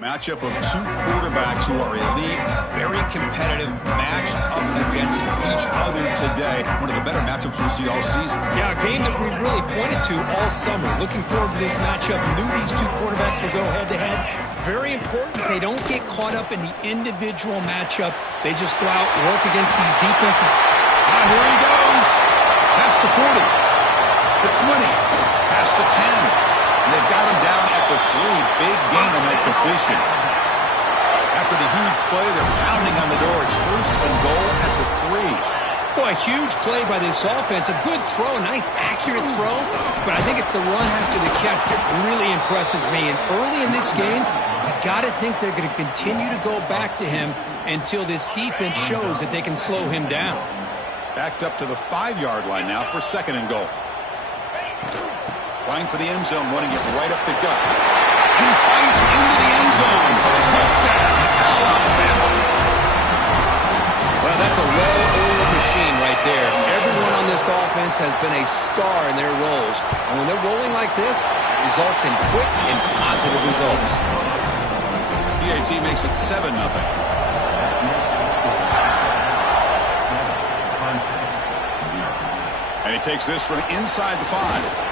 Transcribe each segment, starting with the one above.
Matchup of two quarterbacks who are elite, very competitive, matched up against each other today. One of the better matchups we'll see all season. Yeah, a game that we really pointed to all summer. Looking forward to this matchup. Knew these two quarterbacks will go head-to-head. Very important that they don't get caught up in the individual matchup. They just go out and work against these defenses. Here he goes. Past the 40, the 20, past the 10. And they've got him down at the 3. Big gain on that completion. After the huge play, they're pounding on the door. It's first and goal at the 3. Boy, a huge play by this offense. A good throw, a nice, accurate throw. But I think it's the run after the catch that really impresses me. And early in this game, you got to think they're going to continue to go back to him until this defense shows that they can slow him down. Backed up to the 5-yard line now for second and goal. Trying for the end zone, running it right up the gut. He fights into the end zone. Touchdown, Alabama. Well, that's a well-oiled machine right there. Everyone on this offense has been a star in their roles. And when they're rolling like this, it results in quick and positive results. PAT makes it 7-0. And he takes this from inside the 5.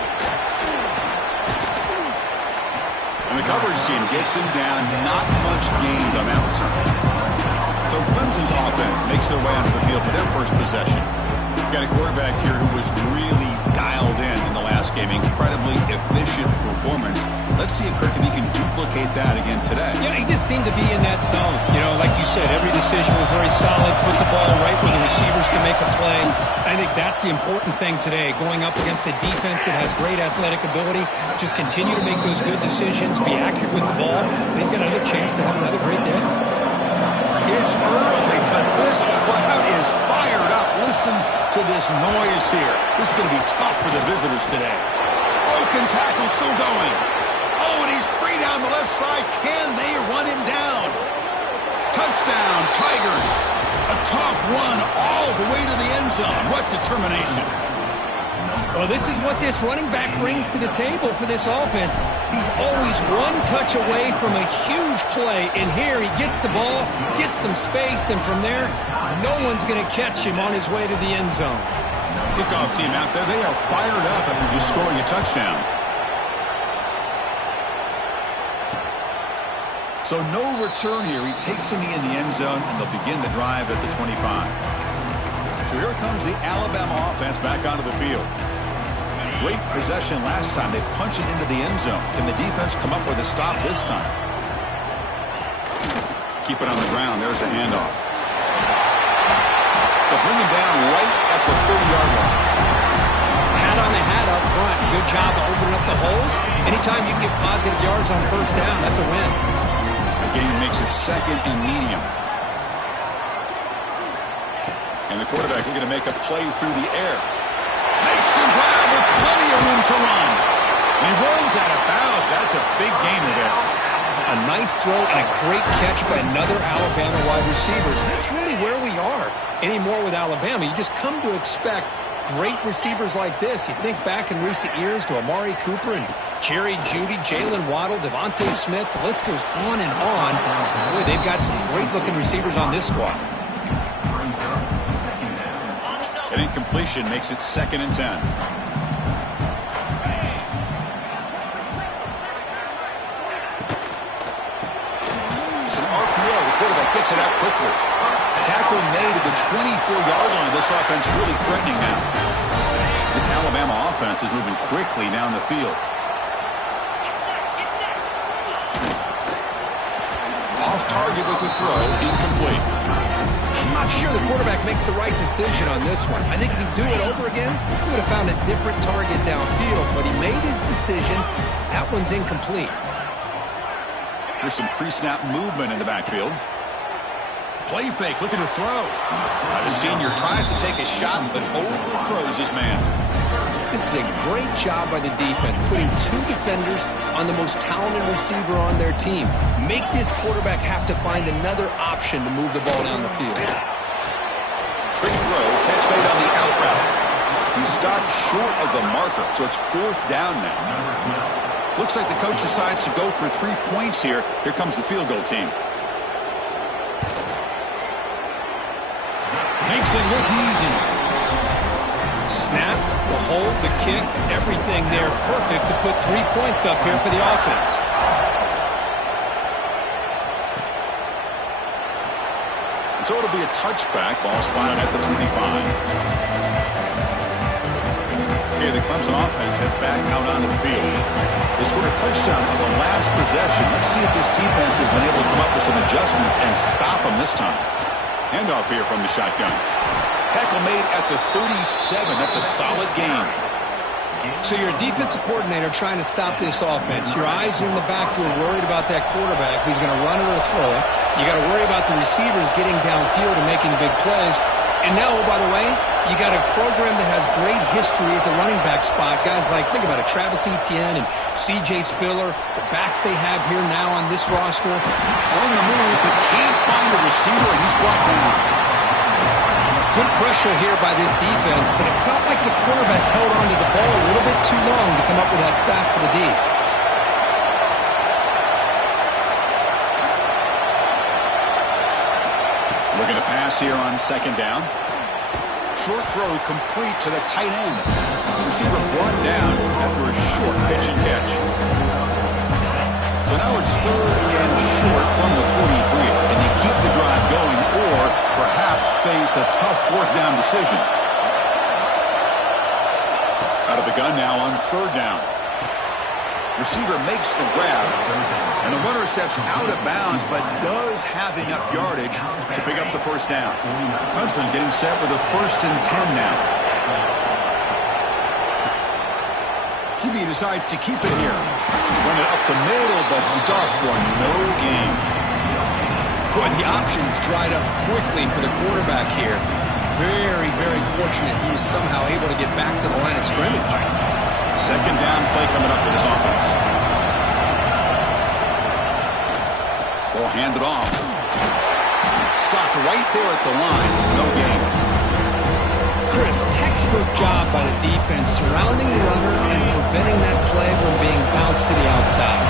And the coverage team gets him down. Not much gained on that return. So Clemson's offense makes their way onto the field for their first possession. Got a quarterback here who was really dialed in the last game. Incredibly efficient performance. Let's see if Kirk can duplicate that again today. Yeah, he just seemed to be in that zone. You know, like you said, every decision was very solid. Put the ball right where the receivers can make a play. I think that's the important thing today. Going up against a defense that has great athletic ability. Just continue to make those good decisions. Be accurate with the ball. And he's got another chance to have another great day. It's early, but this crowd is fired up. Listen to this noise here. This is going to be tough for the visitors today. Broken tackle still going. Oh, and he's free down the left side. Can they run him down? Touchdown, Tigers. A tough run all the way to the end zone. What determination. Well, this is what this running back brings to the table for this offense. He's always one touch away from a huge play. And here he gets the ball, gets some space, and from there, no one's going to catch him on his way to the end zone. Kickoff team out there, they are fired up after just scoring a touchdown. So no return here. He takes him in the end zone, and they'll begin the drive at the 25. So here comes the Alabama offense back onto the field. Great possession last time. They punch it into the end zone. Can the defense come up with a stop this time? Keep it on the ground. There's the handoff. They'll bring him down right at the 30-yard line. Hat on the hat up front. Good job of opening up the holes. Anytime you get positive yards on first down, that's a win. The game makes it second and medium. And the quarterback looking to make a play through the air. Makes the grab with plenty of room to run. He rolls out of bounds. That's a big gainer there. A nice throw and a great catch by another Alabama wide receivers. That's really where we are anymore with Alabama. You just come to expect great receivers like this. You think back in recent years to Amari Cooper and Jerry Jeudy, Jalen Waddle, Devontae Smith. The list goes on and on. Boy, they've got some great-looking receivers on this squad. An incompletion makes it second and 10. It's an RPO. The quarterback gets it out quickly. Tackle made at the 24-yard line. This offense really threatening now. This Alabama offense is moving quickly down the field. Off target with the throw, incomplete. I'm not sure the quarterback makes the right decision on this one. I think if he'd do it over again, he would have found a different target downfield, but he made his decision. That one's incomplete. There's some pre-snap movement in the backfield. Play fake, looking to throw. The senior tries to take a shot, but overthrows his man. This is a great job by the defense, putting two defenders on the most talented receiver on their team. Make this quarterback have to find another option to move the ball down the field. Quick throw, catch made on the out route. He stopped short of the marker, so it's fourth down now. Looks like the coach decides to go for 3 points here. Here comes the field goal team. Makes it look easy. Snap, the hold, the kick, everything there perfect to put 3 points up here for the offense. So it'll be a touchback. Ball spotted at the 25. Okay, the Clemson offense heads back out onto the field. They scored a touchdown on the last possession. Let's see if this defense has been able to come up with some adjustments and stop them this time. Handoff here from the shotgun. Tackle made at the 37. That's a solid gain. So you're a defensive coordinator trying to stop this offense. Your eyes are in the backfield worried about that quarterback who's going to run it or throw it. You got to worry about the receivers getting downfield and making big plays. And now, oh, by the way, you got a program that has great history at the running back spot. Guys like, think about it, Travis Etienne and C.J. Spiller, the backs they have here now on this roster. On the move, but can't find a receiver, and he's brought down. Good pressure here by this defense, but it felt like the quarterback held onto the ball a little bit too long to come up with that sack for the D. Looking to pass here on second down. Short throw complete to the tight end. Receiver brought down after a short pitch and catch. So now it's 3rd and short from the 43. Can they keep the drive going or perhaps face a tough 4th down decision? Out of the gun now on 3rd down. Receiver makes the grab, and the runner steps out of bounds, but does have enough yardage to pick up the 1st down. Clemson getting set with a 1st and 10 now. QB decides to keep it here. Run it up the middle, but stuff for no gain. Boy, the options dried up quickly for the quarterback here. Very, very fortunate he was somehow able to get back to the line of scrimmage. 2nd down play coming up for this offense. Ball handed off. Stopped right there at the line. No gain. Chris, textbook job by the defense surrounding the runner and preventing that play from being bounced to the outside.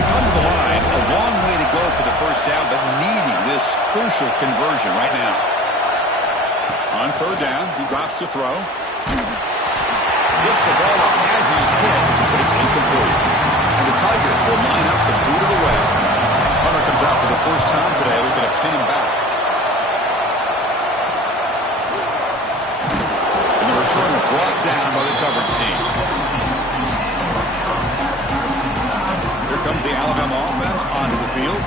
They come to the line. A long way to go for the 1st down, but needing this crucial conversion right now. On 3rd down, he drops to throw. Gets the ball up as he's hit, but it's incomplete. And the Tigers will line up to boot it away. Hunter comes out for the 1st time today, looking to pin him back. And the returner brought down by the coverage team. Here comes the Alabama offense onto the field.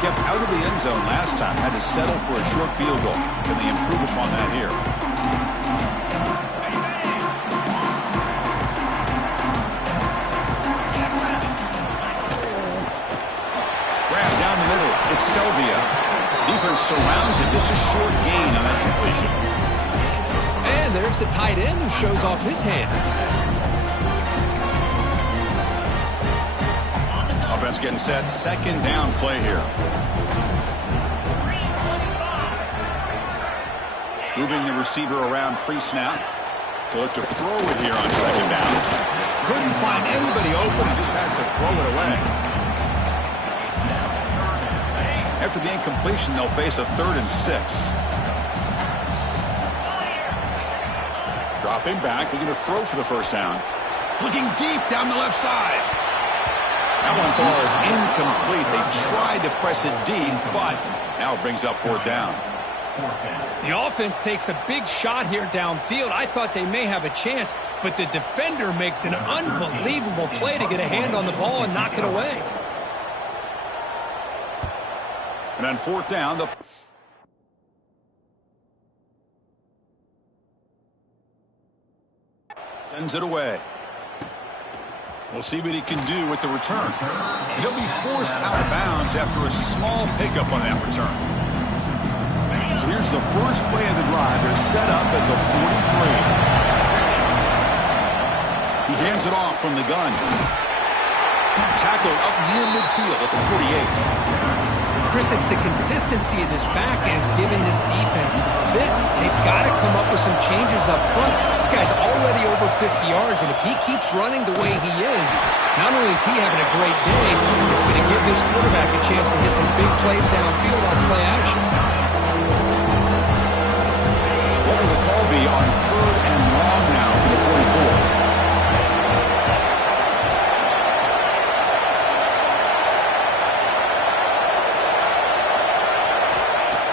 Kept out of the end zone last time, had to settle for a short field goal. Can they improve upon that here? It's Selvia. Defense surrounds him. Just a short gain on that completion. And there's the tight end who shows off his hands. Offense getting set. 2nd down play here. Moving the receiver around pre-snap. To look to throw it here on 2nd down. Couldn't find anybody open. Just has to throw it away. After the incompletion, they'll face a 3rd and 6. Dropping back, looking to throw for the 1st down. Looking deep down the left side. That one falls incomplete. They tried to press it deep, but now it brings up 4th down. The offense takes a big shot here downfield. I thought they may have a chance, but the defender makes an unbelievable play to get a hand on the ball and knock it away. And on 4th down, sends it away. We'll see what he can do with the return. And he'll be forced out of bounds after a small pickup on that return. So here's the first play of the drive. They're set up at the 43. He hands it off from the gun. Tackled up near midfield at the 48. Chris, it's the consistency of this back is giving this defense fits. They've got to come up with some changes up front. This guy's already over 50 yards, and if he keeps running the way he is, not only is he having a great day, it's going to give this quarterback a chance to hit some big plays downfield off play action. What will the call be on 3rd and long now for the 44?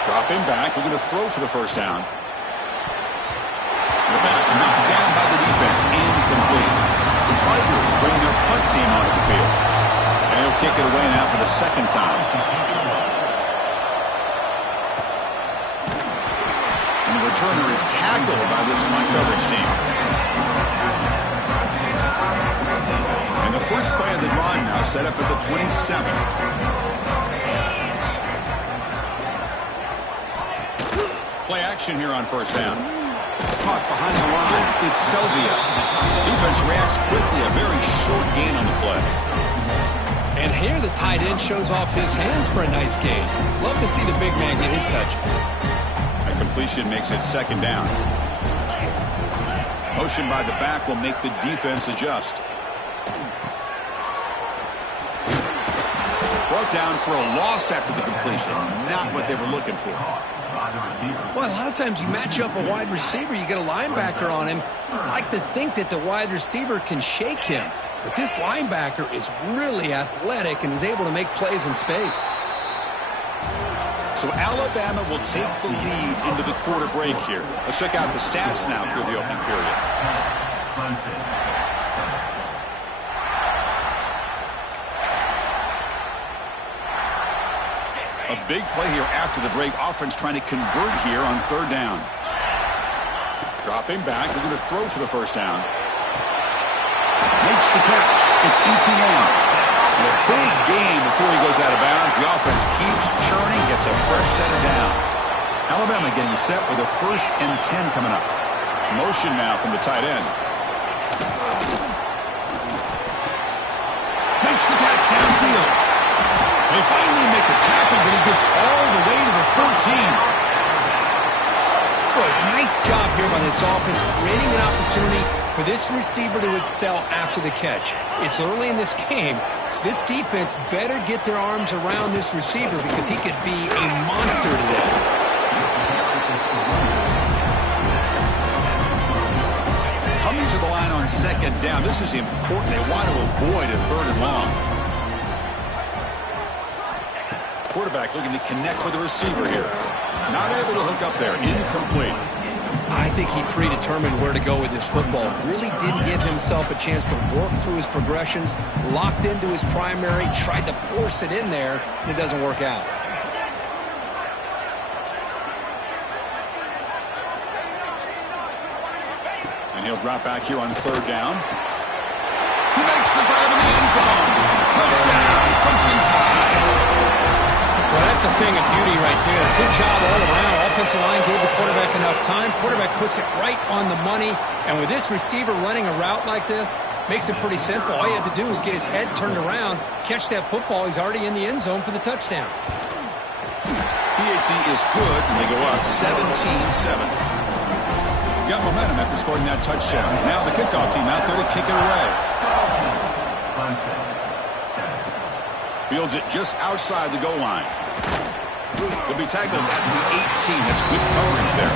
Dropping back, looking to throw for the first down. The pass knocked down by the defense, incomplete. The Tigers bring their punt team onto the field. And he'll kick it away now for the second time. And the returner is tackled by this punt coverage team. And the first play of the drive now set up at the 27. Play action here on first down. Caught behind the line. It's Sylvia. Defense reacts quickly. A very short gain on the play. And here the tight end shows off his hands for a nice gain. Love to see the big man get his touches. A completion makes it second down. Motion by the back will make the defense adjust. Brought down for a loss after the completion. Not what they were looking for. Well, a lot of times you match up a wide receiver, you get a linebacker on him. You'd like to think that the wide receiver can shake him. But this linebacker is really athletic and is able to make plays in space. So Alabama will take the lead into the quarter break here. Let's check out the stats now through the opening period. A big play here after the break. Offense trying to convert here on 3rd down. Dropping back, looking to throw for the first down. Makes the catch. It's ETN. And a big gain before he goes out of bounds. The offense keeps churning, gets a fresh set of downs. Alabama getting set with a 1st and 10 coming up. Motion now from the tight end. Makes the catch downfield. They finally make the tackle, but he gets all the way to the 14. Boy, nice job here by this offense, creating an opportunity for this receiver to excel after the catch. It's early in this game, so this defense better get their arms around this receiver because he could be a monster today. Coming to the line on 2nd down, this is important. They want to avoid a 3rd and long. Quarterback looking to connect with the receiver here. Not able to hook up there. Incomplete. I think he predetermined where to go with his football. Really didn't give himself a chance to work through his progressions. Locked into his primary. Tried to force it in there, and it doesn't work out. And he'll drop back here on 3rd down. He makes the grab in the end zone. Touchdown, Clemson Tide. Well, that's a thing of beauty right there. Good job all around. Offensive line gave the quarterback enough time. Quarterback puts it right on the money. And with this receiver running a route like this, makes it pretty simple. All you have to do is get his head turned around, catch that football. He's already in the end zone for the touchdown. PAT is good, and they go up 17-7. Got momentum after scoring that touchdown. Now the kickoff team out there to kick it away. Fields it just outside the goal line. He'll be tackled at the 18. That's good coverage there.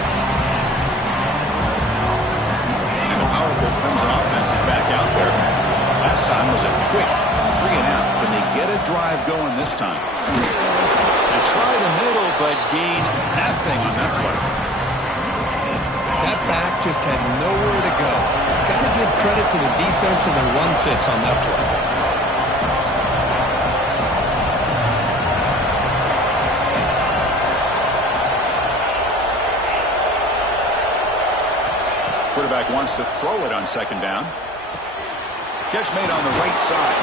And the powerful Clemson offense is back out there. Last time was a quick 3 and out. Can they get a drive going this time? They try the middle, but gain nothing on that play. That back just had nowhere to go. Got to give credit to the defense and the run fits on that play. Quarterback wants to throw it on 2nd down. Catch made on the right side.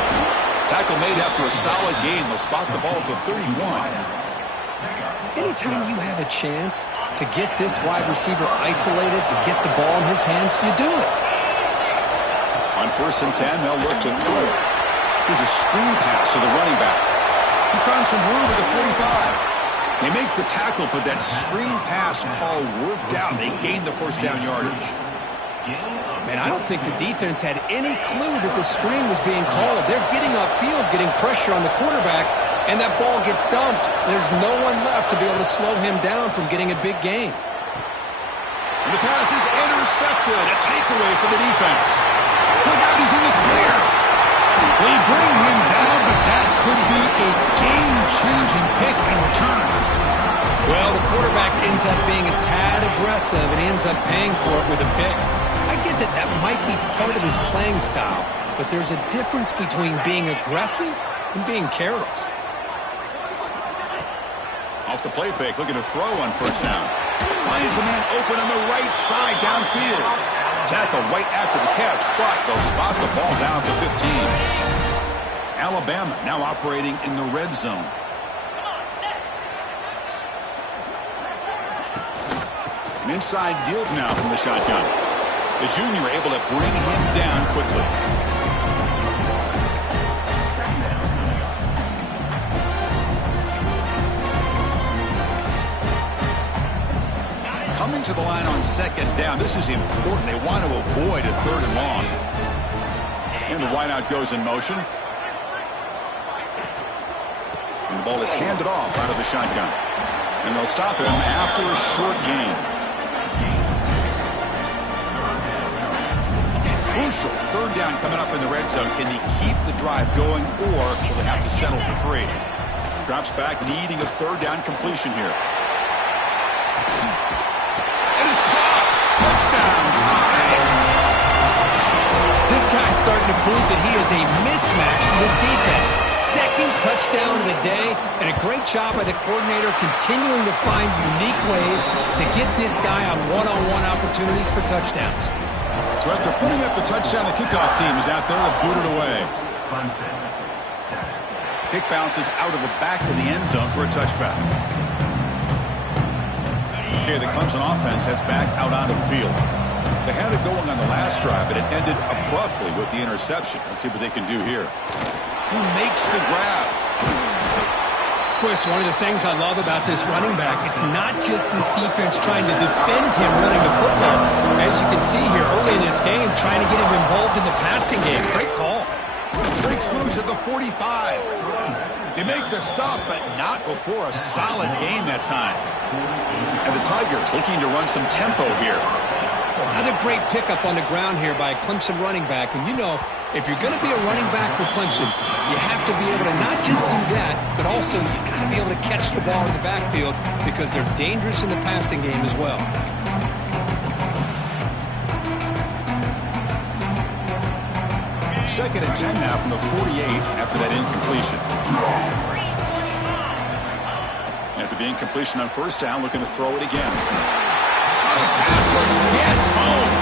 Tackle made after a solid gain. They'll spot the ball at the 31. Anytime you have a chance to get this wide receiver isolated, to get the ball in his hands, you do it. On 1st and 10, they'll look to throw it. Here's a screen pass to the running back. He's found some room at the 45. They make the tackle, but that screen pass call worked out. They gained the first down yardage. Man, I don't think the defense had any clue that the screen was being called. They're getting upfield, getting pressure on the quarterback, and that ball gets dumped. There's no one left to be able to slow him down from getting a big gain. And the pass is intercepted. A takeaway for the defense. Look out, he's in the clear. They bring him down, but that could be a game-changing pick in return. Well, the quarterback ends up being a tad aggressive and ends up paying for it with a pick. I get that that might be part of his playing style, but there's a difference between being aggressive and being careless. Off the play fake, looking to throw on first down. Finds a man open on the right side downfield. Tackle right after the catch, but they'll spot the ball down to 15. Alabama now operating in the red zone. An inside deal now from the shotgun. The junior able to bring him down quickly. Coming to the line on second down. This is important. They want to avoid a third and long. And the wideout goes in motion. And the ball is handed off out of the shotgun. And they'll stop him after a short gain. Crucial third down coming up in the red zone. Can he keep the drive going, or will they have to settle for 3? Drops back, needing a third down completion here. And it's caught. Touchdown time. This guy's starting to prove that he is a mismatch for this defense. Second touchdown of the day, and a great job by the coordinator continuing to find unique ways to get this guy on one-on-one opportunities for touchdowns. So after putting up a touchdown, the kickoff team is out there to boot it away. Kick bounces out of the back of the end zone for a touchback. Okay, the Clemson offense heads back out onto the field. They had it going on the last drive, but it ended abruptly with the interception. Let's see what they can do here. Who makes the grab? Chris, one of the things I love about this running back, it's not just this defense trying to defend him running the football. As you can see here early in this game, trying to get him involved in the passing game. Great call. Breaks loose at the 45. They make the stop, but not before a solid gain that time. And the Tigers looking to run some tempo here. Another great pickup on the ground here by a Clemson running back. And you know, if you're going to be a running back for Clemson, you have to be able to not just do that, but also you got to be able to catch the ball in the backfield because they're dangerous in the passing game as well. Second and 10 now from the 48 after that incompletion. After the incompletion on first down, looking to throw it again. Pass rush gets home.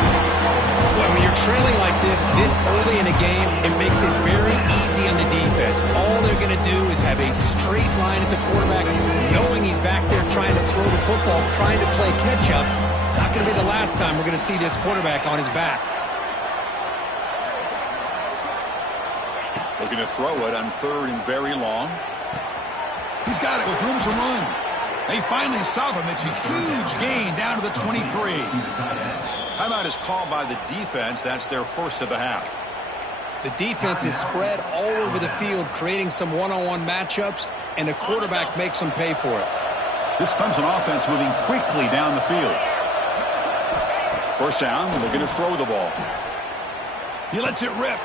Well, when you're trailing like this early in a game, it makes it very easy on the defense. All they're going to do is have a straight line at the quarterback, knowing he's back there trying to throw the football, trying to play catch-up. It's not going to be the last time we're going to see this quarterback on his back. Looking to throw it on third and very long. He's got it with room to run. They finally stop him. It's a huge gain down to the 23. Timeout is called by the defense. That's their first of the half. The defense is spread all over the field, creating some one-on-one matchups, and the quarterback makes them pay for it. This Clemson offense moving quickly down the field. First down, looking to throw the ball. He lets it rip.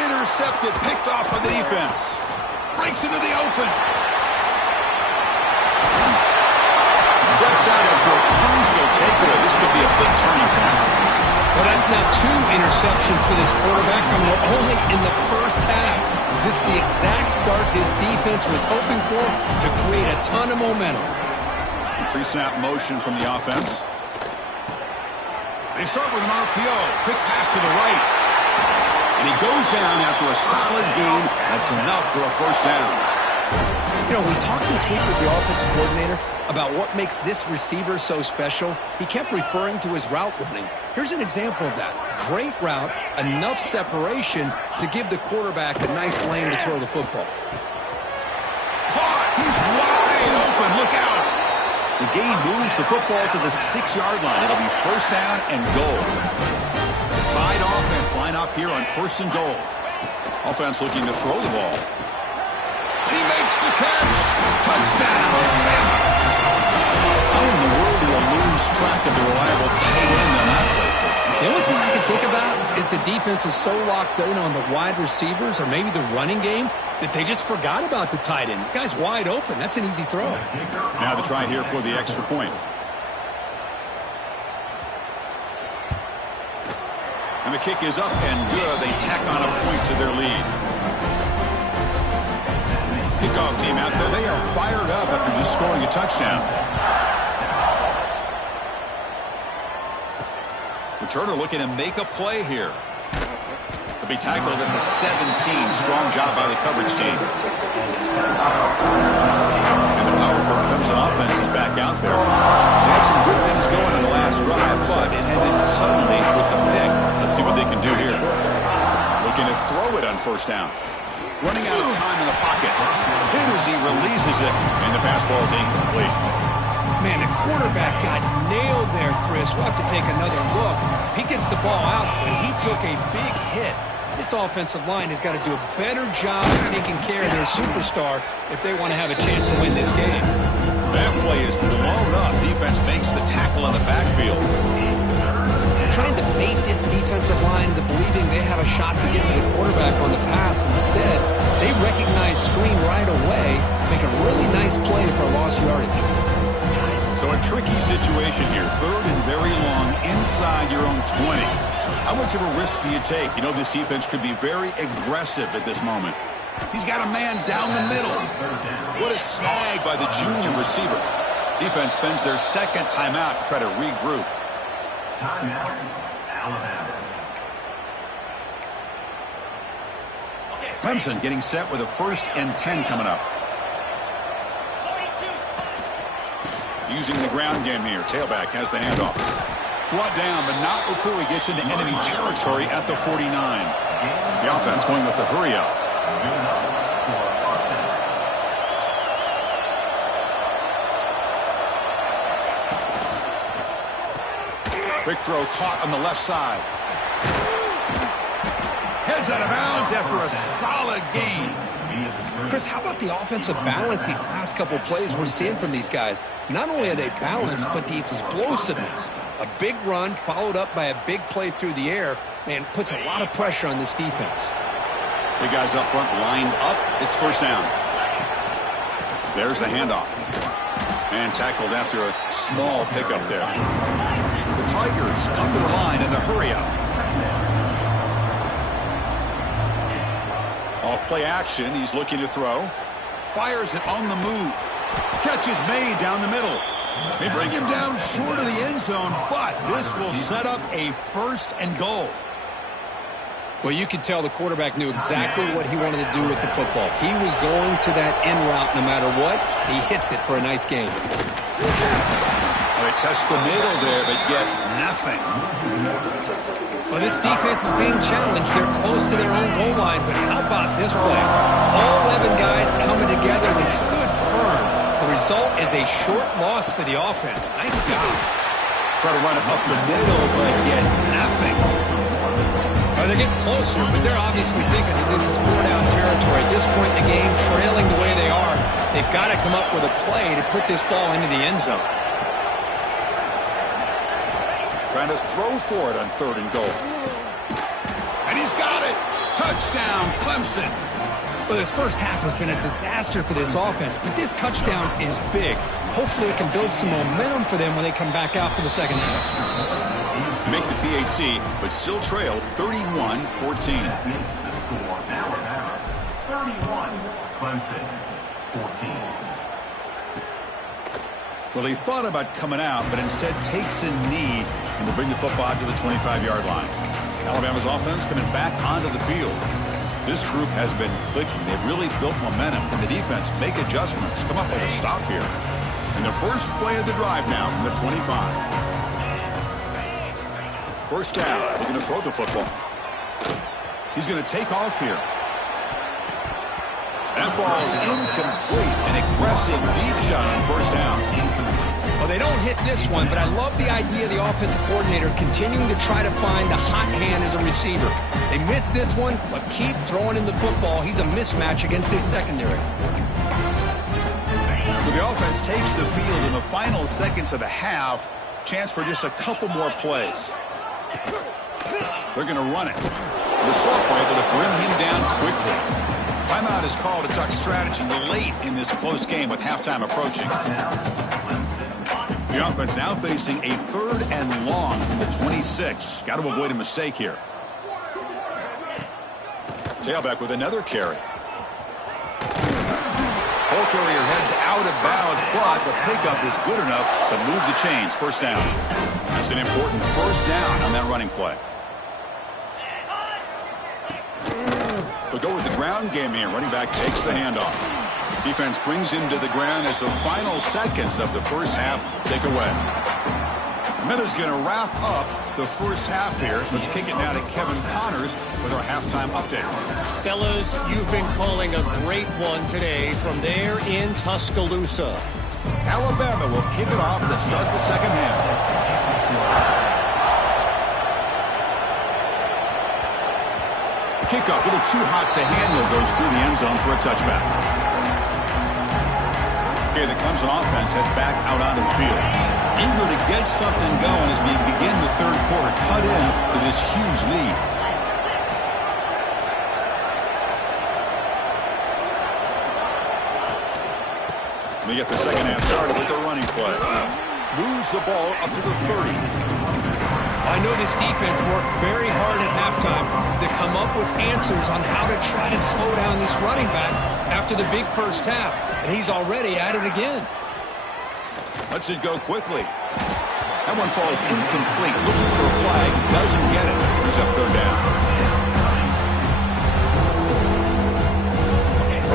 Intercepted, picked off by the defense. Breaks into the open. Steps out after a crucial takeaway. This could be a big turning point. Well, that's now 2 interceptions for this quarterback, and we're only in the first half. This is the exact start this defense was hoping for to create a ton of momentum. Pre-snap motion from the offense. They start with an RPO. Quick pass to the right. And he goes down after a solid gain. That's enough for a first down. You know, we talked this week with the offensive coordinator about what makes this receiver so special. He kept referring to his route running. Here's an example of that. Great route, enough separation to give the quarterback a nice lane to throw the football. Caught. He's wide open. The game moves the football to the 6-yard line. It'll be first down and goal. The tied offense line up here on first and goal. Offense looking to throw the ball. He makes the catch. Touchdown, Bama. How in the world do you lose track of the reliable tight end on that play? The only thing I can think about is the defense is so locked in on the wide receivers or maybe the running game that they just forgot about the tight end. The guy's wide open. That's an easy throw. Now the try here for the extra point. And the kick is up and good. They tack on a point to their lead. Kickoff team out there. They are fired up after just scoring a touchdown. Returner looking to make a play here. He'll be tackled at the 17. Strong job by the coverage team. And the powerful Clemson offense is back out there. They had some good things going on the last drive, but it ended suddenly with the pick. Let's see what they can do here. Looking to throw it on first down. Running out of time in the pocket. Hit as he releases it, and the pass ball is incomplete. Man, the quarterback got nailed there, Chris. We'll have to take another look. He gets the ball out, but he took a big hit. This offensive line has got to do a better job of taking care of their superstar if they want to have a chance to win this game. That play is blown up. Defense makes the tackle in the backfield. Trying to bait this defensive line into believing they have a shot to get to the quarterback on the pass. Instead, they recognize screen right away, make a really nice play for lost yardage. So a tricky situation here. Third and very long inside your own 20. How much of a risk do you take? You know this defense could be very aggressive at this moment. He's got a man down the middle. What a snag by the junior receiver. Defense spends their second timeout to try to regroup. Timeout, Alabama. Clemson getting set with a 1st and 10 coming up. Using the ground game here. Tailback has the handoff. Brought down, but not before he gets into enemy territory at the 49. The offense going with the hurry up. Quick throw caught on the left side. Heads out of bounds after a solid gain. Chris, how about the offensive balance these last couple plays we're seeing from these guys? Not only are they balanced, but the explosiveness. A big run followed up by a big play through the air, man, puts a lot of pressure on this defense. The guys up front lined up. It's first down. There's the handoff. And tackled after a small pickup there. The Tigers come to the line in the hurry up. Off play action, he's looking to throw. Fires it on the move. Catch is made down the middle. They bring him down short of the end zone, but this will set up a 1st and goal. Well, you could tell the quarterback knew exactly what he wanted to do with the football. He was going to that end route no matter what. He hits it for a nice gain. Well, they test the middle there, but get nothing. Well, this defense is being challenged. They're close to their own goal line, but how about this play? All 11 guys coming together. They stood firm. The result is a short loss for the offense. Nice job. Try to run it up the middle, but get nothing. Well, they're getting closer, but they're obviously thinking that this is 4-down territory. At this point in the game, trailing the way they are, they've got to come up with a play to put this ball into the end zone. Trying to throw for it on 3rd and goal. And he's got it. Touchdown, Clemson. Well, this first half has been a disaster for this offense, but this touchdown is big. Hopefully it can build some momentum for them when they come back out for the second half. Make the PAT, but still trail 31-14. Alabama 31, Clemson 14. Well, he thought about coming out, but instead takes a knee and will bring the football to the 25-yard line. Alabama's offense coming back onto the field. This group has been clicking. They've really built momentum. Can the defense make adjustments? Come up with a stop here. And the first play of the drive now from the 25. First down. Looking to throw the football. He's going to take off here. That ball is incomplete. An aggressive deep shot on first down. Well, they don't hit this one, but I love the idea of the offensive coordinator continuing to try to find the hot hand as a receiver. They missed this one, but keep throwing him the football. He's a mismatch against his secondary. So the offense takes the field in the final seconds of the half. Chance for just a couple more plays. They're going to run it. The sophomore able to bring him down quickly. Timeout is called to duck strategy late in this close game with halftime approaching. The offense now facing a 3rd and long from the 26. Got to avoid a mistake here. Tailback with another carry. Ball carrier heads out of bounds, but the pickup is good enough to move the chains. First down. That's an important first down on that running play. They'll go with the ground game here. Running back takes the handoff. Defense brings him to the ground as the final seconds of the first half tick away. Miller's going to wrap up the first half here. Let's kick it now to Kevin Connors with our halftime update. Fellas, you've been calling a great one today from there in Tuscaloosa. Alabama will kick it off to start the second half. The kickoff, a little too hot to handle, goes through the end zone for a touchback. Okay, the Clemson offense heads back out onto the field. Eager to get something going as we begin the third quarter. Cut in to this huge lead. They get the second half started with a running play. Moves the ball up to the 30. I know this defense worked very hard at halftime to come up with answers on how to try to slow down this running back after the big first half, and he's already at it again. Lets it go quickly. That one falls incomplete. Looking for a flag. Doesn't get it. Brings up third down.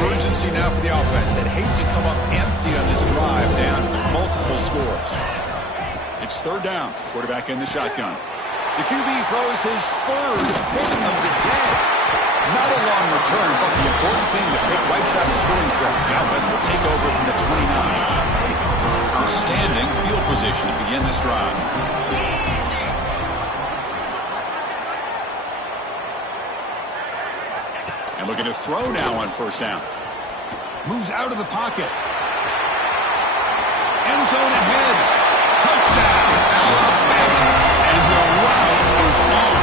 Urgency now for the offense that hates to come up empty on this drive, down multiple scores. It's third down. Quarterback in the shotgun. The QB throws his 3rd pick of the day. Not a long return, but the important thing, the pick wipes out the scoring threat. The offense will take over from the 29. Outstanding field position to begin this drive. And looking to throw now on first down. Moves out of the pocket. End zone ahead. Touchdown, Alabama. And the route is on.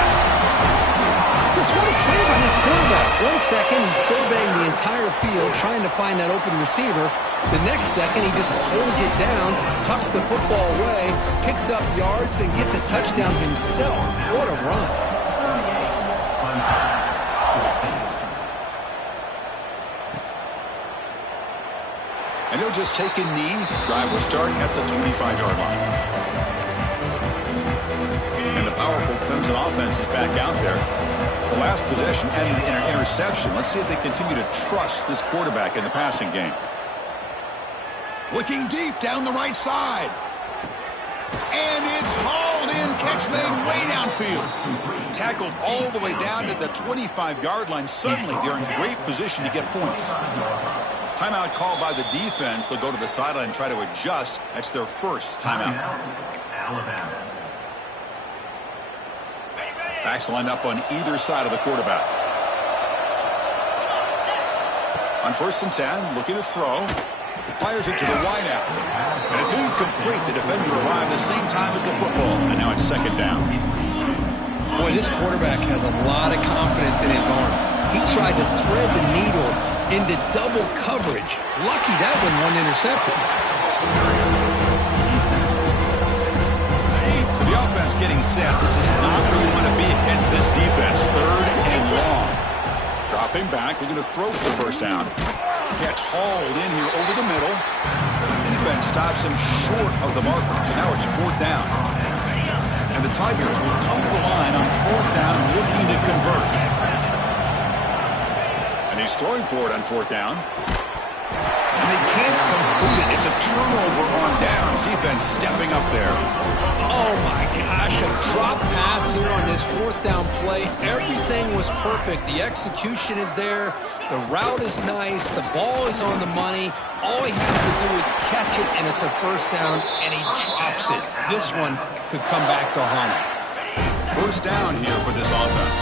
Chris, what a play by this quarterback. 1 second, he's surveying the entire field, trying to find that open receiver. The next second, he just pulls it down, tucks the football away, picks up yards, and gets a touchdown himself. What a run. And he'll just take a knee. Drive will start at the 25-yard line. And the powerful Clemson offense is back out there. The last possession ended in an interception. Let's see if they continue to trust this quarterback in the passing game. Looking deep down the right side. And it's hauled in. Catch made way downfield. Tackled all the way down to the 25-yard line. Suddenly, they're in great position to get points. Timeout called by the defense. They'll go to the sideline and try to adjust. That's their first timeout. Alabama. Backs lined up on either side of the quarterback. On 1st and 10, looking to throw. Fires it to the wideout. And it's incomplete. The defender arrived the same time as the football. And now it's second down. Boy, this quarterback has a lot of confidence in his arm. He tried to thread the needle into double coverage. Lucky that one wasn't intercepted. So the offense getting set. This is not where you want to be against this defense. 3rd and long. Dropping back. They're going to throw for the first down. Catch hauled in here over the middle. Defense stops him short of the marker. So now it's 4th down. And the Tigers will come to the line on 4th down looking to convert. And he's throwing for it on 4th down. And they can't complete it. It's a turnover on downs. Defense stepping up there. Oh, my gosh. A drop pass here on this 4th down play. Everything was perfect. The execution is there. The route is nice. The ball is on the money. All he has to do is catch catch it, and it's a first down, and he drops it. This one could come back to haunt him. First down here for this offense.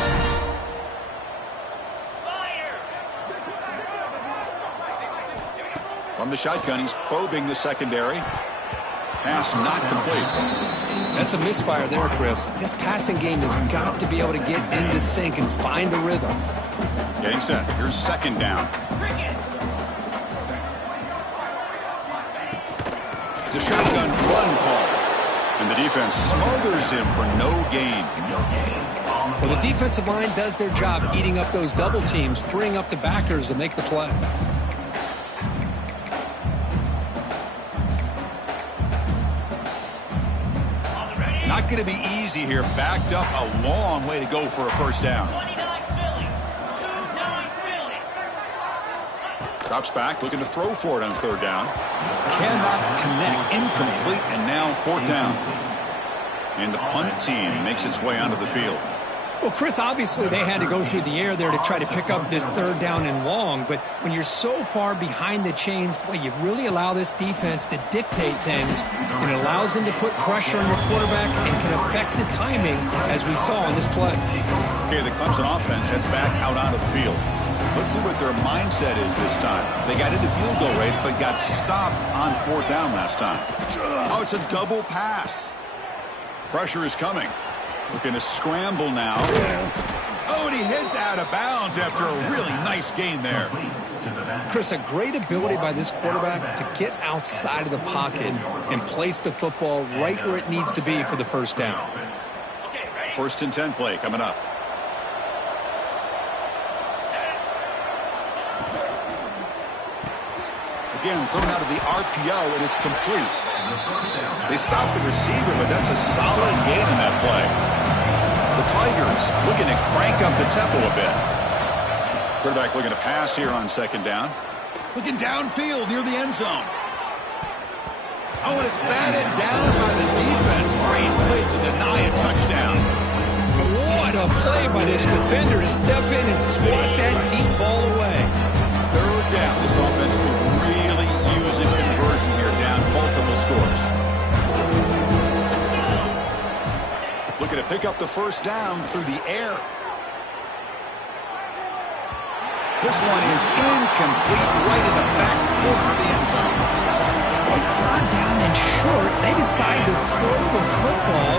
From the shotgun, he's probing the secondary. Pass not complete. That's a misfire there, Chris. This passing game has got to be able to get into sync and find a rhythm. Getting set. Here's second down. It's a shotgun run call. And the defense smothers him for no gain. Well, the defensive line does their job eating up those double teams, freeing up the backers to make the play. Not going to be easy here. Backed up a long way to go for a first down. Drops back, looking to throw for it on third down. Cannot connect. Incomplete, and now fourth down. And the punt team makes its way onto the field. Well, Chris, obviously they had to go through the air there to try to pick up this third down and long, but when you're so far behind the chains, boy, you really allow this defense to dictate things, and it allows them to put pressure on your quarterback and can affect the timing, as we saw in this play. Okay, the Clemson offense heads back out onto the field. Let's see what their mindset is this time. They got into field goal range, but got stopped on fourth down last time. Oh, it's a double pass. Pressure is coming. Looking to scramble now. Oh, and he heads out of bounds after a really nice gain there. Chris, a great ability by this quarterback to get outside of the pocket and place the football right where it needs to be for the first down. First and 10 play coming up. Again, thrown out of the RPO, and it's complete. They stop the receiver, but that's a solid gain in that play. The Tigers looking to crank up the tempo a bit. Quarterback looking to pass here on second down. Looking downfield near the end zone. Oh, and it's batted down by the defense. Great play to deny a touchdown. What a play by this defender to step in and swat that deep ball away. Third down. This offense was really using conversion here, down multiple scores. Looking to pick up the first down through the air. This one is incomplete, right in the back corner of the end zone. With third down and short, they decide to throw the football,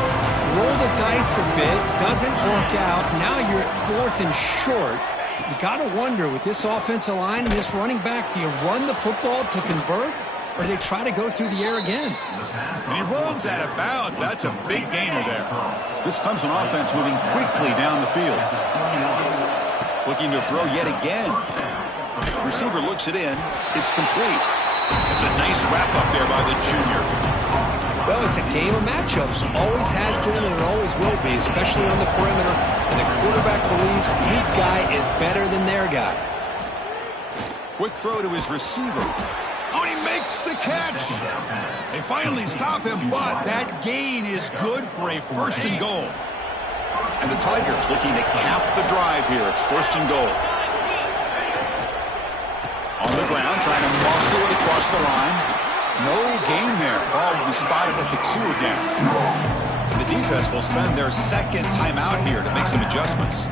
roll the dice a bit, doesn't work out. Now you're at fourth and short. You got to wonder, with this offensive line and this running back, do you run the football to convert, or do they try to go through the air again? And he runs out of bounds. That's a big gainer there. This Clemson offense moving quickly down the field. Looking to throw yet again. Receiver looks it in. It's complete. It's a nice wrap-up there by the junior. Well, it's a game of matchups. Always has been and it always will be, especially on the perimeter. And the quarterback believes his guy is better than their guy. Quick throw to his receiver. Oh, he makes the catch. They finally stop him, but that gain is good for a first and goal. And the Tigers looking to cap the drive here. It's first and goal. On the ground, trying to muscle it across the line. No gain there. Ball will be spotted at the 2 again. And the defense will spend their second timeout here to make some adjustments.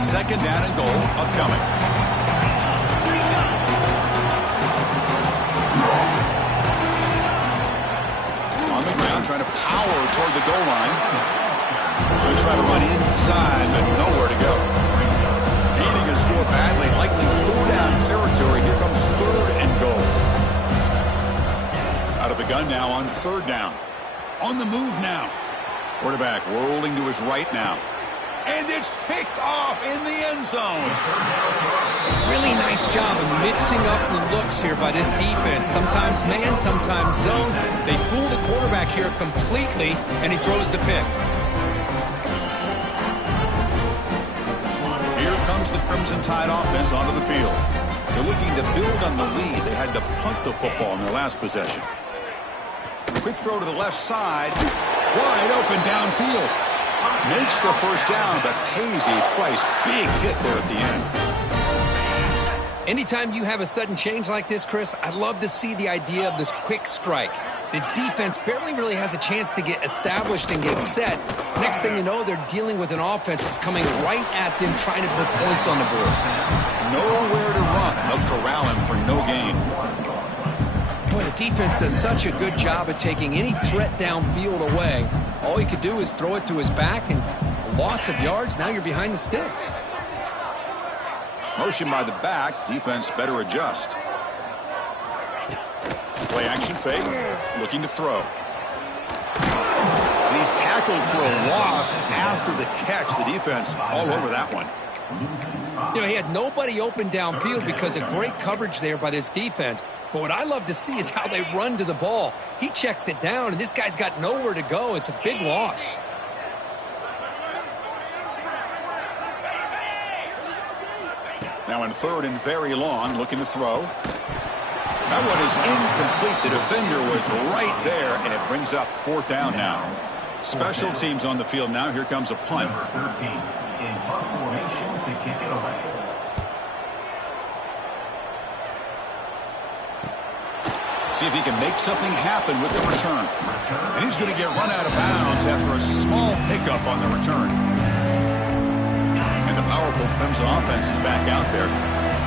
Second down and goal upcoming. On the ground, trying to power toward the goal line. They'll try to run inside, but nowhere to go. Needing to score badly, likely third down territory. Here comes third and goal. Out of the gun now on third down. On the move now. Quarterback rolling to his right now. And it's picked off in the end zone. Really nice job of mixing up the looks here by this defense. Sometimes man, sometimes zone. They fool the quarterback here completely, and he throws the pick. Here comes the Crimson Tide offense onto the field. They're looking to build on the lead. They had to punt the football in their last possession. Quick throw to the left side. Wide open downfield. Makes the first down, but pays a twice. Big hit there at the end. Anytime you have a sudden change like this, Chris, I love to see the idea of this quick strike. The defense barely really has a chance to get established and get set. Next thing you know, they're dealing with an offense that's coming right at them, trying to put points on the board. Nowhere to run. They'll corral him for no gain. Boy, the defense does such a good job of taking any threat downfield away. All he could do is throw it to his back, and a loss of yards, now you're behind the sticks. Motion by the back. Defense better adjust. Play action fake. Looking to throw. And he's tackled for a loss after the catch. The defense all over that one. You know, he had nobody open downfield because of great coverage there by this defense. But what I love to see is how they run to the ball. He checks it down, and this guy's got nowhere to go. It's a big loss. Now in third and very long, looking to throw. That one is incomplete. The defender was right there, and it brings up fourth down now. Special teams on the field now. Here comes a punt. Number 13 in punt formation to kick it away. See if he can make something happen with the return. And he's going to get run out of bounds after a small hiccup on the return. And the powerful Clemson offense is back out there.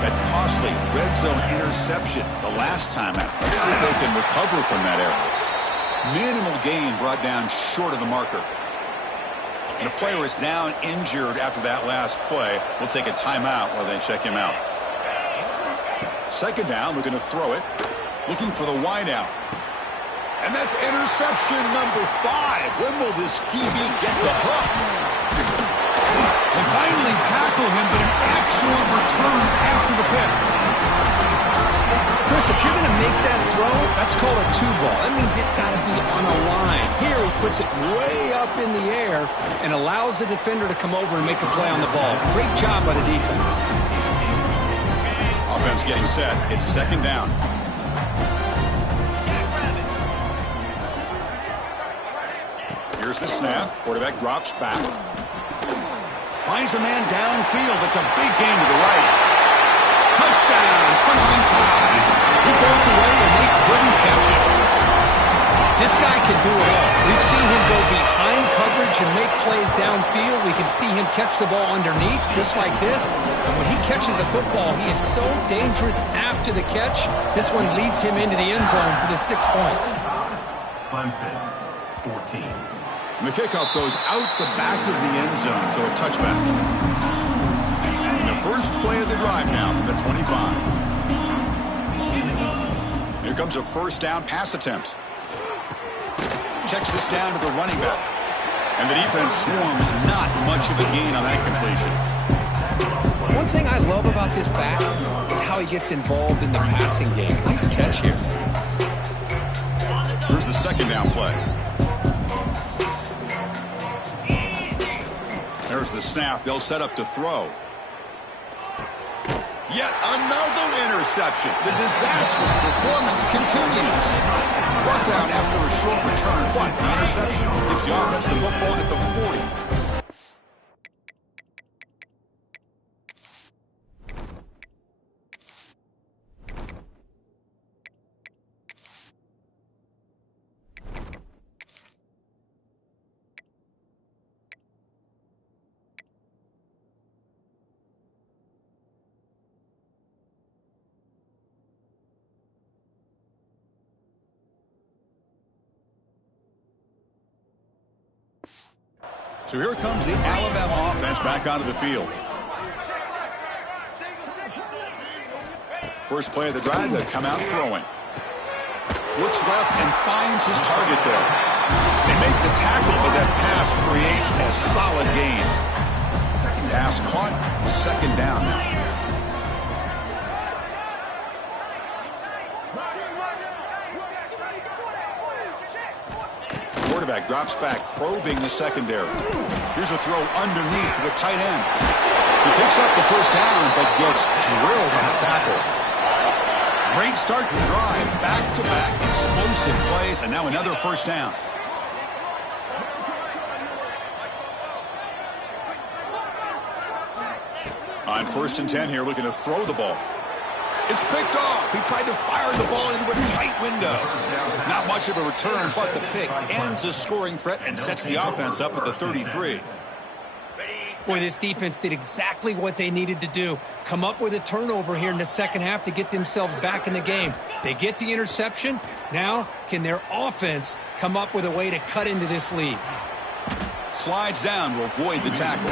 That costly red zone interception the last time out. Let's see if they can recover from that error. Minimal gain brought down short of the marker. And a player is down injured after that last play. We'll take a timeout while they check him out. Second down, looking to throw it. Looking for the wideout. And that's interception number 5. When will this QB get the hook? They finally tackle him, but an excellent return after the pick. Chris, if you're going to make that throw, that's called a two ball. That means it's got to be on a line. Here, he puts it way up in the air and allows the defender to come over and make a play on the ball. Great job by the defense. Offense getting set. It's second down. Here's the snap. Quarterback drops back. Finds a man downfield. It's a big gain to the right. Touchdown, Clemson Tide. He broke away and they couldn't catch it. This guy can do it all. We've seen him go behind coverage and make plays downfield. We can see him catch the ball underneath just like this. And when he catches a football, he is so dangerous after the catch. This one leads him into the end zone for the 6 points. Clemson, 14. And the kickoff goes out the back of the end zone, so a touchback. And the first play of the drive now from the 25. Here comes a first down pass attempt. Checks this down to the running back. And the defense swarms not much of a gain on that completion. One thing I love about this back is how he gets involved in the passing game. Nice catch here. Here's the second down play. There's the snap. They'll set up to throw. Yet another interception. The disastrous performance continues. Brought down after a short return. What? The interception gives the offense the football at the 40. So here comes the Alabama offense back onto the field. First play of the drive, they come out throwing. Looks left and finds his target there. They make the tackle, but that pass creates a solid gain. Pass caught, second down now. Quarterback drops back, probing the secondary. Here's a throw underneath to the tight end. He picks up the first down, but gets drilled on the tackle. Great start to the drive. Back-to-back explosive plays, and now another first down. On 1st and 10 here, looking to throw the ball. It's picked off. He tried to fire the ball into a tight window. Not much of a return, but the pick ends the scoring threat and sets the offense up at the 33. Boy, this defense did exactly what they needed to do. Come up with a turnover here in the second half to get themselves back in the game. They get the interception. Now, can their offense come up with a way to cut into this lead? Slides down to avoid the tackle.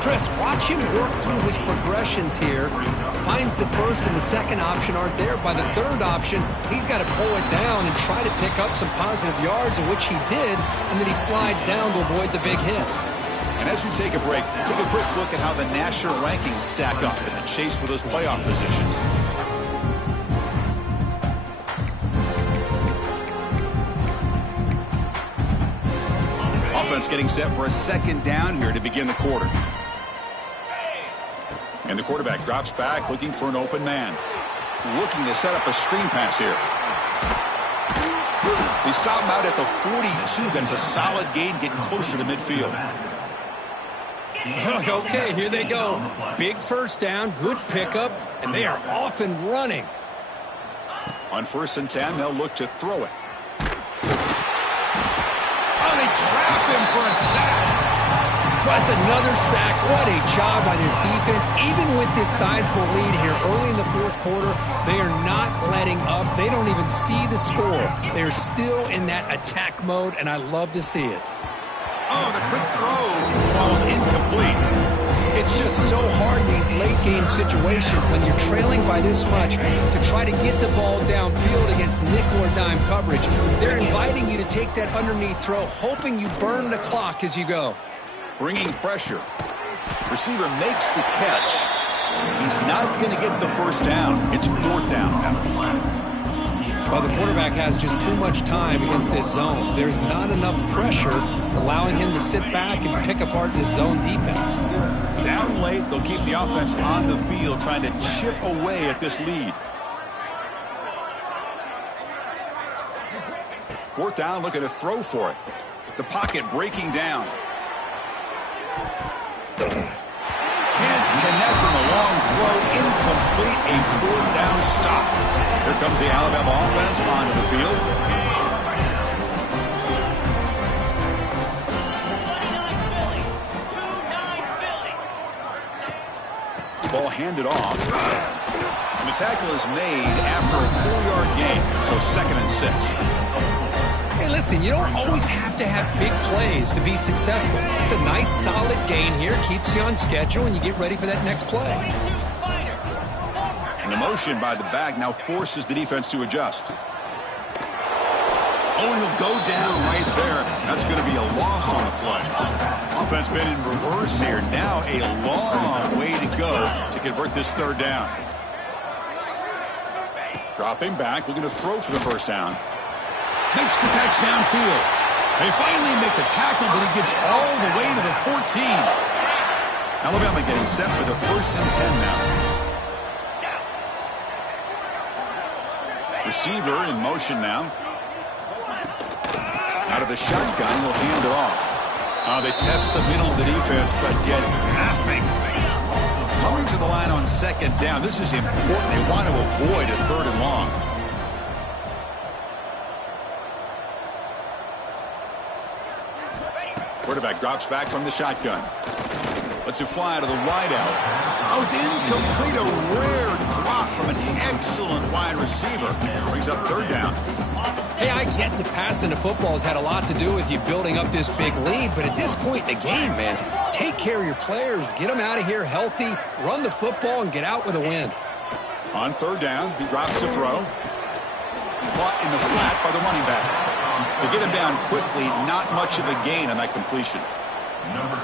Chris, watch him work through his progressions here. Finds the first and the second option aren't there. By the third option, he's got to pull it down and try to pick up some positive yards, of which he did, and then he slides down to avoid the big hit. And as we take a break, take a quick look at how the national rankings stack up in the chase for those playoff positions. Offense getting set for a second down here to begin the quarter. And the quarterback drops back looking for an open man. Looking to set up a screen pass here. They stop him out at the 42. That's a solid gain, getting closer to midfield. Okay, here they go. Big first down, good pickup, and they are off and running. On 1st and 10, they'll look to throw it. Oh, they trap him for a sack. That's another sack. What a job by this defense. Even with this sizable lead here early in the fourth quarter, they are not letting up. They don't even see the score. They're still in that attack mode, and I love to see it. Oh, the quick throw falls incomplete. It's just so hard in these late-game situations when you're trailing by this much to try to get the ball downfield against nickel or dime coverage. They're inviting you to take that underneath throw, hoping you burn the clock as you go. Bringing pressure. Receiver makes the catch. He's not going to get the first down. It's 4th down. Well, the quarterback has just too much time against this zone. There's not enough pressure. It's allowing him to sit back and pick apart this zone defense. Down late, they'll keep the offense on the field trying to chip away at this lead. 4th down, looking to throw for it. The pocket breaking down. Can't connect on the long throw. Incomplete. A 4th down stop. Here comes the Alabama offense onto the field. Ball handed off. And the tackle is made after a 4-yard gain. So 2nd and 6. Hey, listen, you don't always have to have big plays to be successful. It's a nice, solid gain here. Keeps you on schedule, and you get ready for that next play. And the motion by the back now forces the defense to adjust. Oh, and he'll go down right there. That's going to be a loss on the play. Offense been in reverse here. Now a long way to go to convert this 3rd down. Dropping back, looking to throw for the first down. Makes the catch downfield. They finally make the tackle, but he gets all the way to the 14. Alabama getting set for the 1st and 10 now. Receiver in motion now. Out of the shotgun, will hand it off. They test the middle of the defense, but get nothing. Coming to the line on 2nd down. This is important. They want to avoid a 3rd and long. Quarterback drops back from the shotgun. Lets it fly to the wideout. Oh, it's incomplete. A rare drop from an excellent wide receiver. Brings up 3rd down. Hey, I get the passing the football has had a lot to do with you building up this big lead, but at this point in the game, man, take care of your players. Get them out of here healthy, run the football, and get out with a win. On 3rd down, he drops to throw. Caught in the flat by the running back. They get him down quickly, not much of a gain on that completion.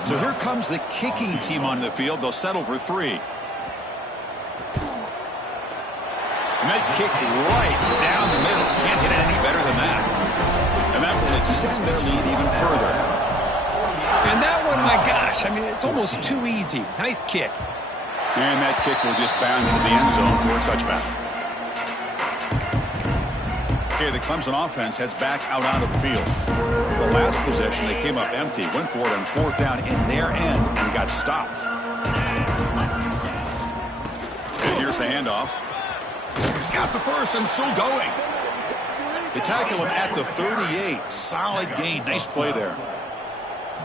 So here comes the kicking team on the field. They'll settle for 3. And that kick right down the middle. Can't hit it any better than that. And that will extend their lead even further. And that one, my gosh, I mean, it's almost too easy. Nice kick. And that kick will just bound into the end zone for a touchback. Okay, the Clemson offense heads back out onto the field. The last possession, they came up empty, went for it on 4th down in their end and got stopped. And here's the handoff. He's got the first and still going. They tackle him at the 38. Solid gain. Nice play there.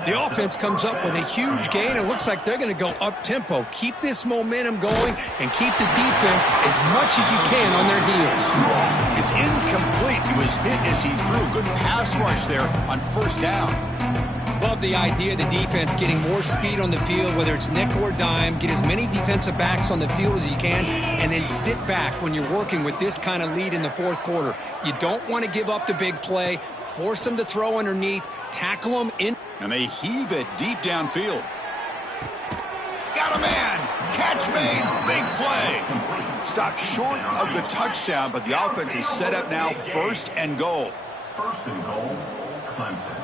The offense comes up with a huge gain. It looks like they're going to go up-tempo. Keep this momentum going and keep the defense as much as you can on their heels. It's incomplete. He was hit as he threw. Good pass rush there on first down. Love the idea of the defense getting more speed on the field, whether it's nickel or dime. Get as many defensive backs on the field as you can, and then sit back when you're working with this kind of lead in the fourth quarter. You don't want to give up the big play. Force them to throw underneath. Tackle them in. And they heave it deep downfield. Got a man. Catch made. Big play. Stopped short of the touchdown, but the offense is set up now. First and goal. First and goal, Clemson.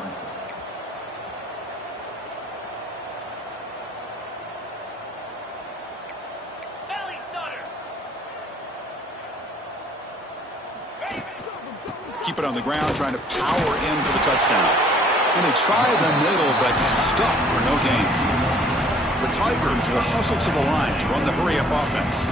Keep it on the ground, trying to power in for the touchdown. And they try the middle, but stuck for no gain. The Tigers will hustle to the line to run the hurry-up offense.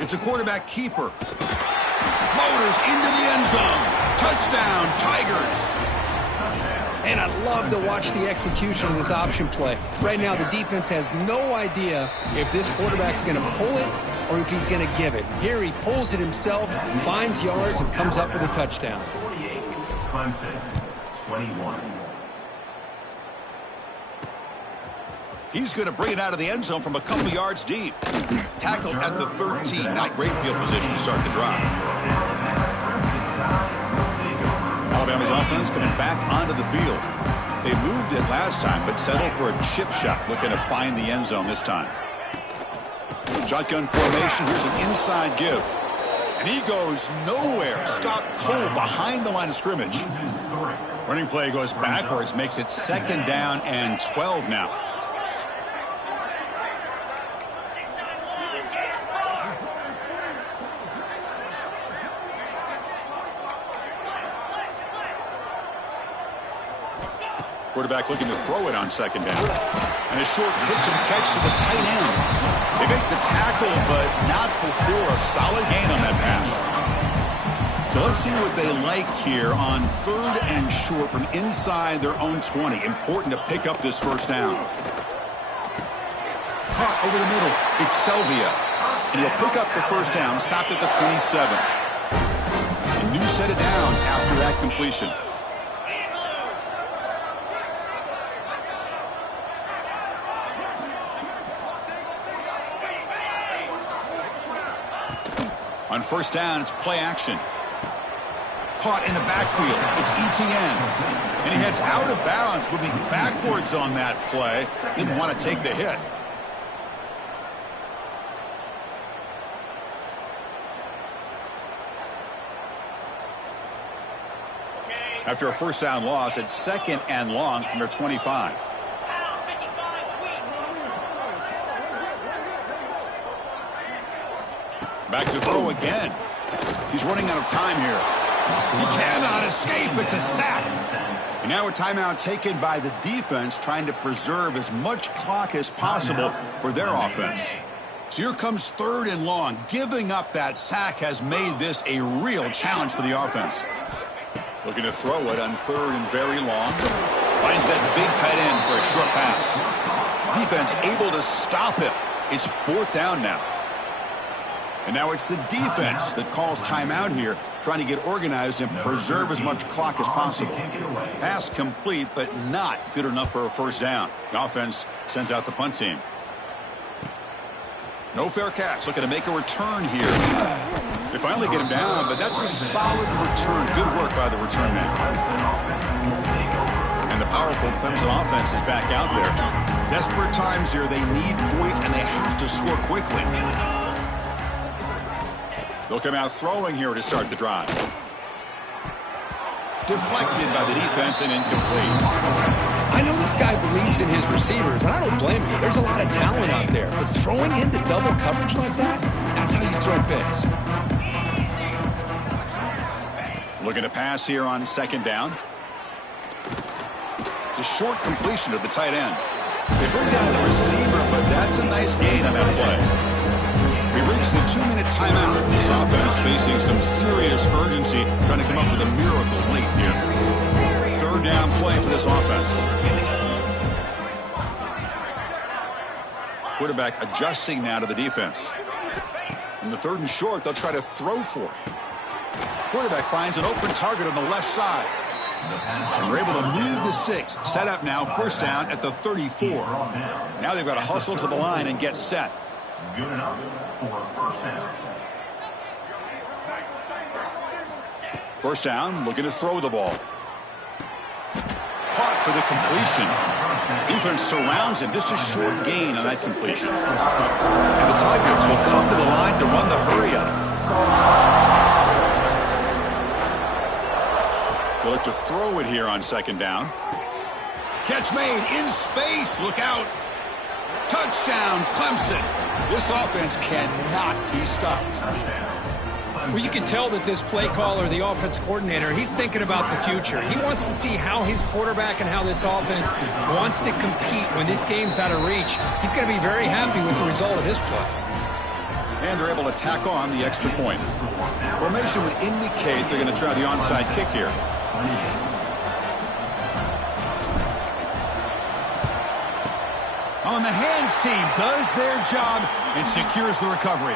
It's a quarterback keeper. Motors into the end zone. Touchdown, Tigers. And I love to watch the execution of this option play. Right now, the defense has no idea if this quarterback's going to pull it or if he's going to give it. Here he pulls it himself, finds yards, and comes up with a touchdown. 48, Clemson, 21. He's going to bring it out of the end zone from a couple yards deep. Tackled at the 13. Not great field position to start the drive. Alabama's offense coming back onto the field. They moved it last time, but settled for a chip shot, looking to find the end zone this time. Shotgun formation. Here's an inside give. And he goes nowhere. Stopped cold behind the line of scrimmage. Running play goes backwards, makes it second down and 12 now. Quarterback looking to throw it on second down. And a short pitch and catch to the tight end. They make the tackle, but not before a solid gain on that pass. So let's see what they like here on third and short from inside their own 20. Important to pick up this first down. Caught over the middle. It's Selvia. And he'll pick up the first down, stopped at the 27. A new set of downs after that completion. On first down, it's play action. Caught in the backfield. It's ETN. And he heads out of bounds, moving backwards on that play. Didn't want to take the hit. After a first down loss, it's second and long from their 25. Back to throw again. He's running out of time here. He cannot escape. It's a sack. And now a timeout taken by the defense, trying to preserve as much clock as possible for their offense. So here comes third and long. Giving up that sack has made this a real challenge for the offense. Looking to throw it on third and very long. Finds that big tight end for a short pass. Defense able to stop him. It's fourth down now. And now it's the defense that calls timeout here, trying to get organized and preserve as much clock as possible. Pass complete, but not good enough for a first down. The offense sends out the punt team. No fair catch. Looking to make a return here. They finally get him down, but that's a solid return. Good work by the return man. And the powerful Clemson offense is back out there. Desperate times here. They need points, and they have to score quickly. They'll come out throwing here to start the drive. Deflected by the defense and incomplete. I know this guy believes in his receivers, and I don't blame him. There's a lot of talent out there. But throwing into double coverage like that, that's how you throw picks. Looking to pass here on second down. It's a short completion to the tight end. They bring down the receiver, but that's a nice gain on that play. We've reached the 2-minute timeout. This offense facing some serious urgency, trying to come up with a miracle late here. Third down play for this offense. Quarterback adjusting now to the defense. In the 3rd and short, they'll try to throw for it. Quarterback finds an open target on the left side. And they're able to move the sticks. Set up now, first down at the 34. Now they've got to hustle to the line and get set. Good enough for first down. First down, looking to throw the ball. Caught for the completion. Defense surrounds him. Just a short gain on that completion. And the Tigers will come to the line to run the hurry up. They'll look to throw it here on second down. Catch made in space. Look out. Touchdown, Clemson. This offense cannot be stopped. Well, you can tell that this play caller, the offense coordinator, he's thinking about the future. He wants to see how his quarterback and how this offense wants to compete when this game's out of reach. He's going to be very happy with the result of this play. And they're able to tack on the extra point. Formation would indicate they're going to try the onside kick here. On the hands team does their job and secures the recovery.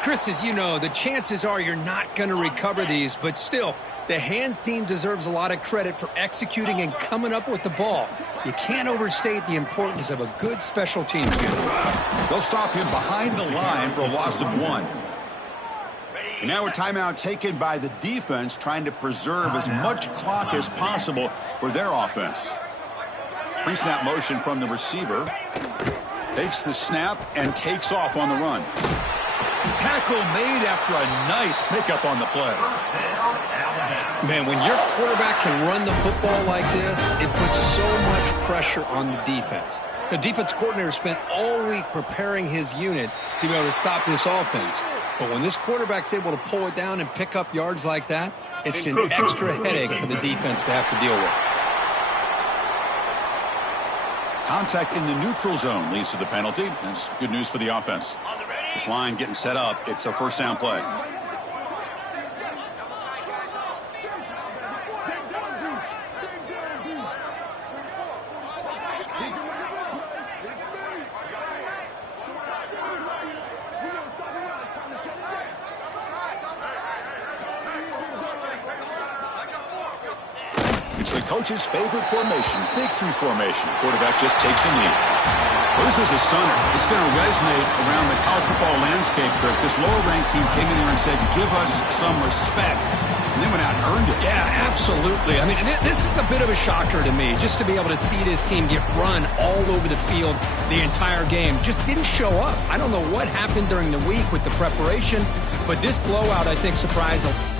Chris, as you know, the chances are you're not going to recover these, but still, the hands team deserves a lot of credit for executing and coming up with the ball. You can't overstate the importance of a good special teams unit. They'll stop him behind the line for a loss of 1. And now a timeout taken by the defense, trying to preserve as much clock as possible for their offense. Pre-snap motion from the receiver. Takes the snap and takes off on the run. Tackle made after a nice pickup on the play. Man, when your quarterback can run the football like this, it puts so much pressure on the defense. The defense coordinator spent all week preparing his unit to be able to stop this offense. But when this quarterback's able to pull it down and pick up yards like that, it's an extra headache for the defense to have to deal with. Contact in the neutral zone leads to the penalty. That's good news for the offense. This line getting set up. It's a first down play. It's the coach's favorite formation, victory formation. Quarterback just takes a knee. Well, this was a stunner. It's going to resonate around the college football landscape, because this lower-ranked team came in here and said, give us some respect. And they went out and earned it. Yeah, absolutely. I mean, this is a bit of a shocker to me, just to be able to see this team get run all over the field the entire game. Just didn't show up. I don't know what happened during the week with the preparation, but this blowout, I think, surprised them.